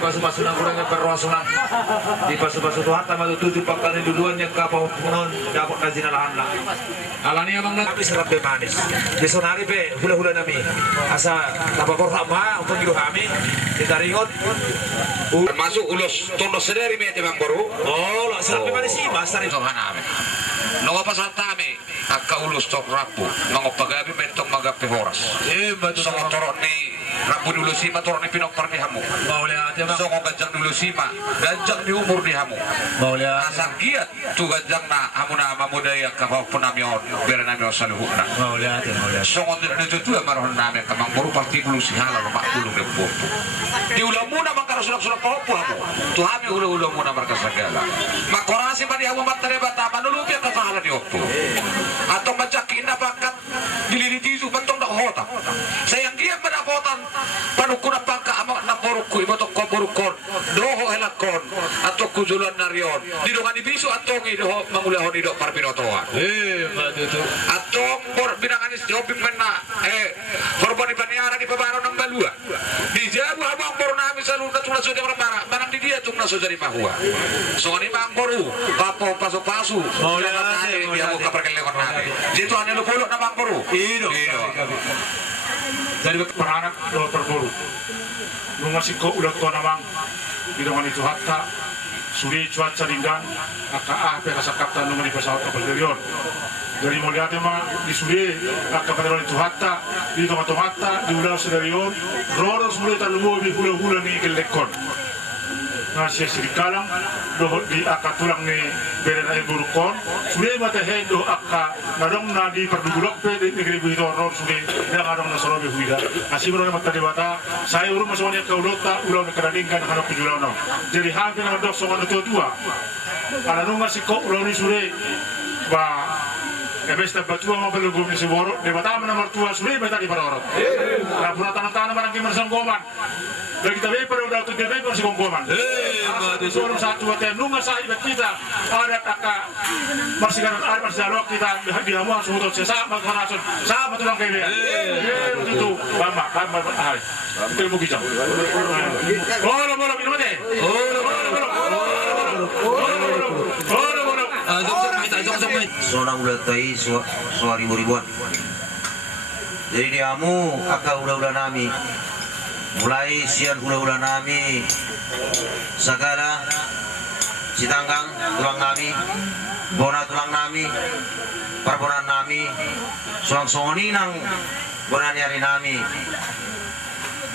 pasu-pasu na kurang perwasungan di pasu-pasu Tuhan tama tujuh pakani duluan yang kapau punon dapat kazinalahan na alani abang na tapi serap be manis besonari be hula-hula nami asa tapakor sama untuk hidup kami kita ringot termasuk ulos tondo sendiri me temang baru lah serap be manis sih master itu haname nongo pasatame akka ulus tok rapu nongo pagabi mentong magapi horas songo toroni rapu dulu sima toroni pinok parni hamu boleh aja bang songo gajang dulu sima gajang di umur di hamu boleh asal giat tu gajang na hamu na mamudaya kapau punamion bere namion saluhuna boleh songo tidak itu marohon name kamang baru parti dulu si halal mak dulu de popo di ulamuna mangkara sulak-sulak popo hamu tu hami ulamuna marka sagala makorasi padi hamu matare bata manulupi ka pahala di oppo atau macakin na bakat diliriti su bantong dak hota sayang dia madapotan panukuna pangka amak na porukku imotok ko porukon doho helakon atau kujulan narion didongan ibisu atau ngidoho mangulahon idok parpinotoan betul atau por binangan istihoping mena korban ibaniara di pabaro ng balua di jabu habang por namin sa luna tungna sudah marmara manang di dia tungna sudah di mahua so ni mang boru papo paso-paso dia mau kaperkelekon namin jitu ane lu pulok na mang boru iyo jadi peranak do terburu nunga siko udah to namang bidongan itu hatta suri cuaca ringgan aka pe kasakapta nunga di pesawat kapal derion dari melihat emang di suri aka pada itu hatta di tomat-tomata di udah sederion roros mulai terlalu di hula-hula ni kelekon nasi sirikalang do di aka tulang ni beren ay burukon suri mata hen do aka nadong na di perdugulok pe di negeri buhito ror suri na kadong na sorobe huida asih bro mata di bata saya urut masawanya ke ulota ulau na kadadingkan kana kujulano jadi hampir na dok songan itu dua ana nunga siko ulau ni suri ba Ebesta batua mau beli gumi seboro, di bata mana mertua suri beta di parorot. Nah pura tanah-tanah mana kimar sanggoman. Dari kita beper udah tuh dia beper sanggoman. Suara satu hotel nunga sah ibat kita ada kakak marsikan ada marsialok kita di hamu langsung untuk sesama kerasun sama tulang kebe. Itu bamba hai. Itu ilmu kijang. Bola minum deh. Seorang udah tai suari ribuan. Jadi diamu akak udah nami. Mulai sian udah nami. Segala Citanggang tulang nami, bona tulang nami, perbonan nami, suang soni nang bona nyari nami.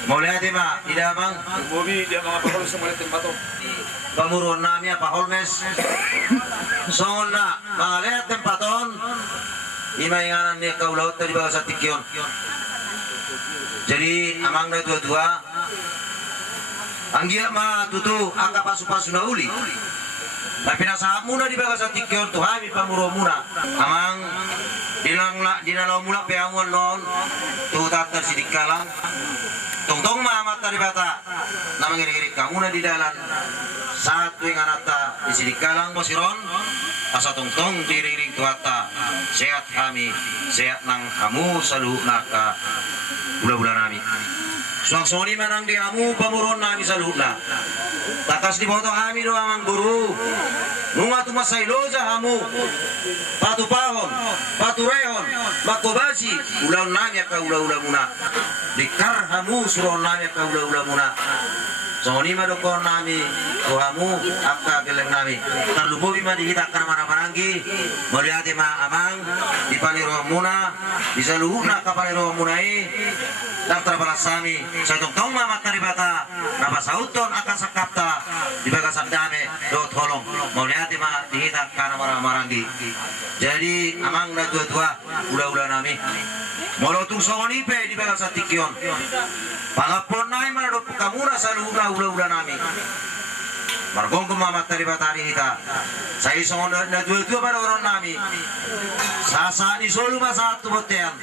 Mau lihat ya Pak, tidak bang? Bobi dia mga pakol sa mga tempat Pamuron nami apa holmes. Songon na mga lihat tempaton. Imayangan ni kaulaut tadi bawah satikyon. Jadi amang na dua-dua. Anggia ma tutu angka pasu-pasu na uli. Tapi nasa muna di bawah satikyon tu hami pamuro muna. Amang dinalaw mula peangon non tu tatar sidikalang. Tong-tong mamat dari bata namang iri-iri kamuna di dalan satu yang anata di sidikalang mosiron asa tong-tong diri-iri tuata sehat kami sehat nang kamu selalu naka bulan-bulan nami suang soni manang di kamu pamuron nami selalu na takas di foto kami doang guru nunga tumasailoja kamu patu pahon patu reon makobasi ulang nami ka ulang muna dikar kamu suruh nami ka ulang muna soni madokon nami kamu akka geleng nami terlupa bima dihita karena mana pananggi melihat ma amang di paliro muna bisa luhuna ka paliro munai daftar balasami saya tong mamat dari bata napa sauton akan sakapta di bagasan dame dot holong melihat ma dihita karena mana maranggi jadi amang na dua-dua ulah-ulah nami molotung soni pe di bagasan tikion pangapon nai mana do kamura saluhuna ulah-ulah nami margong kumamat dari batari kita saya songon na dua-dua pada orang nami sasa ni solu masa tu botean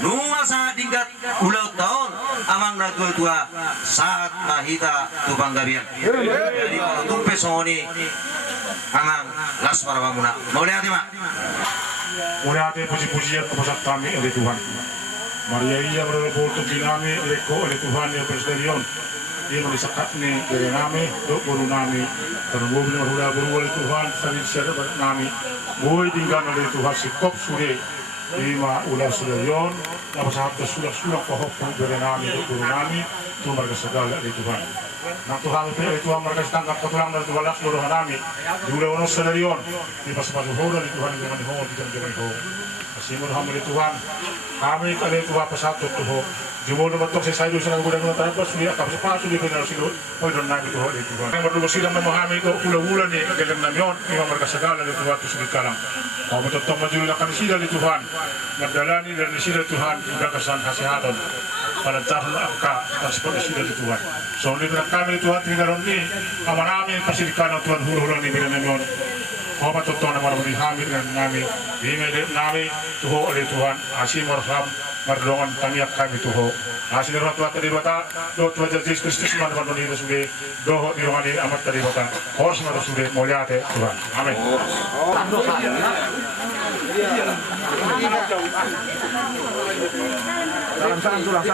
nunga sa dingkat ulau tahun amang na dua-dua saat mahita tu panggabian jadi kalau tumpe songoni amang las para pamuna mau lihat mak Mulai puji-pujian kepada kami oleh Tuhan. Maria ia berlebur tu binami oleh Tuhan yang berserion. dia melisakat ni dari nami dok buru nami terbuat dengan hula berwal Tuhan sari siapa nami boy tinggal oleh Tuhan sikop sudah lima ulah sudah yon nama sahabat sudah pohon dari nami dok buru nami tu mereka segala dari Tuhan. Nah Tuhan itu mereka tangkap ketulang dari Tuhan lah seluruh nami juga orang sudah yon di pas-pas hula di Tuhan dengan di hong tidak di hong. Simon hamil Tuhan kami kali Tuhan pesatu Tuhan jumlah betul saya itu senang gudang nonton apa sudah kapal sepatu di benar situ oh dan nabi Tuhan itu Tuhan yang berdua sidang memahami itu ulah-ulah nih dalam namion imam mereka segala di Tuhan itu sudah kalang kau betul menjulurkan sidang di Tuhan mendalani dan sidang Tuhan juga kesan kesehatan pada tahun angka transport sidang di Tuhan soalnya kami Tuhan tinggal ini aman amin pasti dikalang Tuhan hulu-hulu nih dalam namion kau betul nama beri hamil dan nami ini nami Tuhan oleh Tuhan asyik merham mardongan taniak kami Tuhan asyik derwata tadi bata do Tuhan Yesus Kristus mana mana ini sudah doh di rumah ini amat tadi bata harus mana sudah mulia Tuhan amin salam tulang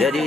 Jadi